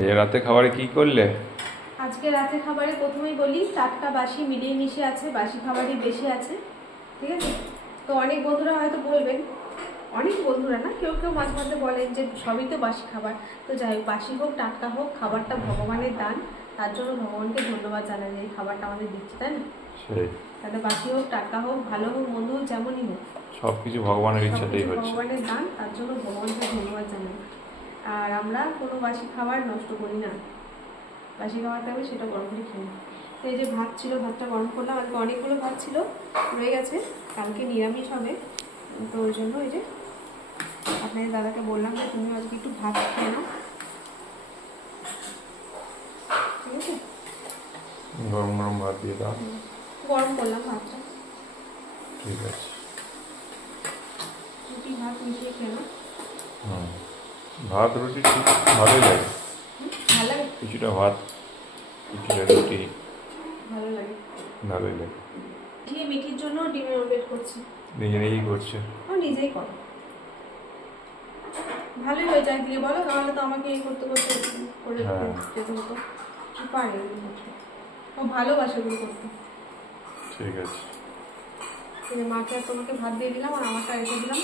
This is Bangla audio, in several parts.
রাতে খাবারে কি করলে? আজকে রাতে খাবারে প্রথমেই বলি টাটকা বাসি মিলিয়ে মিশে আছে, বাসি খাবারই বেশি আছে, ঠিক আছে? তো অনেক বন্ধুরা হয়তো বলবেন, অনেক বন্ধুরা না, কেউ কেউ মাঝে মাঝে বলেন যে সবই তো বাসি খাবার। তো যাই হোক, বাসি হোক টাটকা হোক, খাবারটা ভগবানের দান, তার জন্য ভগবানকে ধন্যবাদ জানাই যে এই খাবারটা আমাদের দিচ্ছে, তাই না? তাহলে বাসি হোক টাটকা হোক ভালো হোক মন্দ হোক যেমনই হোক সবকিছু ভগবানের ইচ্ছাতেই হচ্ছে, ভগবানের দান, তার জন্য ভগবানকে ধন্যবাদ জানাই। আর আমরা কোনো বাসি খাবার নষ্ট করি না, বাসি খাবার থাকবে সেটা গরম করে খেয়ে। তো এই যে ভাত ছিল, ভাতটা গরম করলাম, আজকে অনেকগুলো ভাত ছিল রয়ে গেছে, কালকে নিরামিষ হবে। তো ওই জন্য এই যে আপনাদের দাদাকে বললাম যে তুমি আজকে একটু ভাত খেয়ে নাও, ঠিক আছে? গরম গরম ভাত দিয়ে দাও। গরম করলাম ভাতটা, ঠিক আছে। রুটি ভাত মিশিয়ে খেয়ে নাও। ভাত রুটি ঠিক ভালোই লাগে, ভালো লাগে কিছুটা ভাত কিছুটা রুটি ভালো লাগে ভালোই লাগে। মিঠির জন্য ডিমের অমলেট করছি, নিজেই করছে, ও নিজেই করো, ভালোই হয়ে যায় দিয়ে বলো, তাহলে তো আমাকে এই করতে করতে করে যেতে হতো, পারে ও ভালোবাসে ওগুলো করতে। ঠিক আছে, মাকে আর তোমাকে ভাত দিয়ে দিলাম আর আমারটা রেখে দিলাম।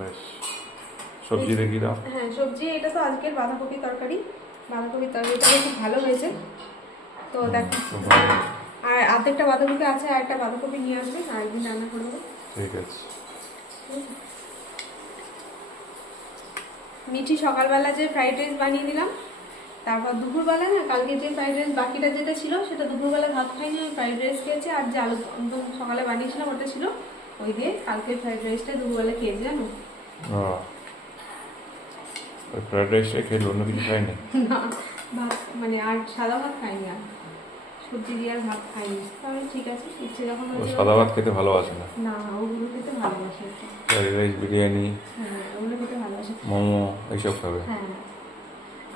বেশ, সবজি দেখি দাও। হ্যাঁ সবজি, এটা তো আজকের বাঁধাকপি তরকারি, বাঁধাকপির তরকারিটা খুব ভালো হয়েছে। তো দেখো, আর আর্ধেকটা বাঁধাকপি আছে, আর একটা বাঁধাকপি নিয়ে আসবে, আরেকদিন রান্না করে দেবো। ঠিক আছে। মিঠি সকালবেলা যে ফ্রাইড রাইস বানিয়ে দিলাম, তারপর দুপুরবেলা না কালকে যে ফ্রাইড রাইস বাকিটা যেটা ছিল সেটা দুপুরবেলা ভাত খাইনি, আমি ফ্রাইড রাইস খেয়েছি, আর যে আলু সকালে বানিয়েছিলাম ওটা ছিল, ওই দিয়ে কালকে ফ্রাইড রাইসটা দুপুরবেলা খেয়েছি, জানো? ফ্রাইড রাইসটা খেলে অন্য কিছু খাইনি? না, ভাত মানে আর সাদা ভাত খাইনি, আর সবজি দিয়ে আর ভাত খাইনি। তাহলে ঠিক আছে, ইচ্ছে যখন সাদা ভাত খেতে ভালোবাসে না? না, ওগুলো খেতে ভালোবাসে, ফ্রাইড রাইস বিরিয়ানি হ্যাঁ ওগুলো খেতে ভালোবাসে, মোমো এইসব খাবে। হ্যাঁ।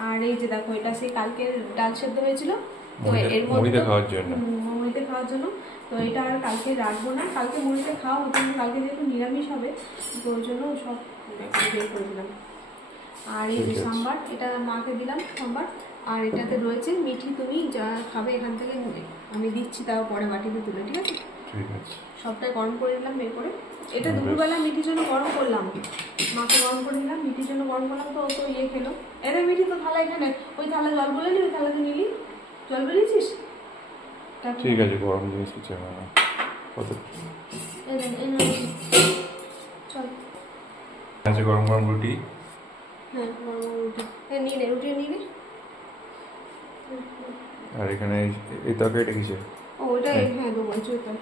আর এই যে দেখো, এটা সেই কালকের ডাল সেদ্ধ হয়েছিল, তো এর মুড়িতে খাওয়ার জন্য, মুড়িতে খাওয়ার জন্য। তো এটা আর কালকে রাখবো না, কালকে মুড়িতে খাওয়া হতো, কালকে যেহেতু নিরামিষ হবে তো ওই জন্য সব বের করে দিলাম। আর এই যে সাম্বার, এটা মাকে দিলাম সাম্বার, আর এটাতে রয়েছে মিঠি, তুমি যা খাবে এখান থেকে আমি দিচ্ছি, তাও পরে বাটিতে তুলে, ঠিক আছে? ঠিক আছে, সবটাই গরম করে দিলাম বের করে। এটা দুপুরবেলা মিঠির জন্য গরম করলাম, মাকে গরম করে দিলাম, মিঠির জন্য গরম করলাম, তো ও তো ইয়ে খেলো। এদের মিঠি তো থালা এখানে, ওই থালা জল বলে নি, ওই থালাতে নিলি, জল বলেছিস? ঠিক আছে, গরম জিনিস কিছু হবে না। কত চল আছে গরম গরম রুটি? হ্যাঁ গরম গরম রুটি, হ্যাঁ নিয়ে নে, রুটি নিয়ে নে। আর এখানে এই তরকারিটা কিসে? ও ওটা হ্যাঁ দেবো,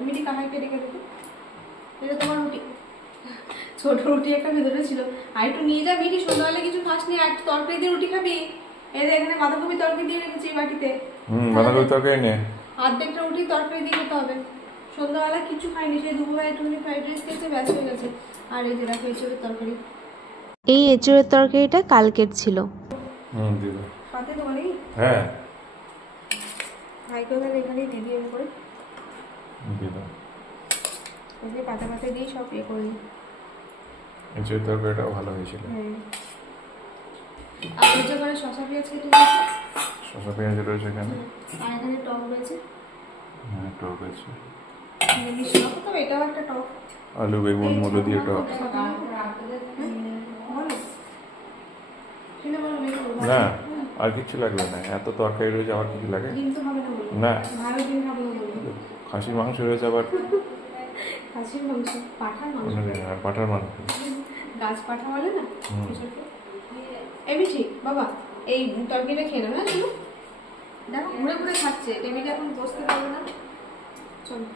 মিঠি কাহাই কেটে কেটে দেবো, এটা তোমার রুটি, ছোট রুটি একটা ভেতরে ছিল, আর একটু নিয়ে যা মিঠি, সন্ধ্যাবেলা কিছু খাস নি, আর একটু তরকারি দিয়ে রুটি খাবি। এদের এখানে বাঁধাকপি তরকারি দিয়ে রেখেছি বাটিতে, বাঁধাকপি তরকারি নে, অর্ধেকটা রুটি তরকারি দিয়ে খেতে হবে। সন্ধ্যাবেলা কিছু খাইনি, সেই দুপুরবেলা একটুখানি ফ্রাইড রাইস খেয়েছে, ব্যাস হয়ে গেছে। আর এই যে দেখো এঁচড়ের তরকারি, এই এঁচড়ের তরকারিটা কালকের ছিল। দিদি পাতে তো অনেক, হ্যাঁ ভাইকে ওদের এখানেই দিদি এম করে দিদি ওকে পাতে পাতে দিয়ে সব ইয়ে করে দিই। এঁচড়ের তরকারিটাও ভালো হয়েছিল। হ্যাঁ, আর ওই যে করে শশা পেঁয়াজ কেটে দিয়েছি, শসা পেঁয়াজ রয়েছে এখানে, আর এখানে টক রয়েছে, হ্যাঁ টক আছে, নিরামিষ টক, তবে এটাও একটা টক, আলু বেগুন মুলো দিয়ে টক। না আর কিছু লাগবে না, এত তরকারি রয়েছে, আবার কিছু লাগে না? খাসির মাংস রয়েছে, আবার খাসির মাংস, পাঠার মাংস, পাঠার মাংস, গাছ পাঠা বলে না এমনি। বাবা এই তরকারিটা খেয়ে নেবে না, শুনো দেখো ঘুরে ঘুরে খাচ্ছে, টেবিলে এখন বসতে পারবে না, চলো।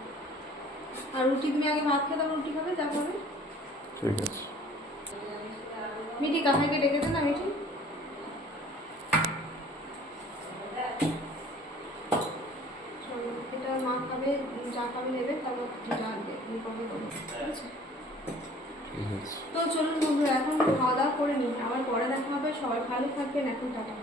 আর রুটি তুমি আগে ভাত খেয়ে তারপর রুটি খাবে, যা খাবে। ঠিক আছে, মিঠি কাকাইকে ডেকে দে না, মিঠি এটা মা খাবে, যা খাবে নেবে, তারপর যা কবে করবো, ঠিক আছে? তো চলুন বন্ধুরা, এখন খাওয়া দাওয়া করে নিই, আবার পরে দেখা হবে, সবাই ভালো থাকবেন, এখন টাটা।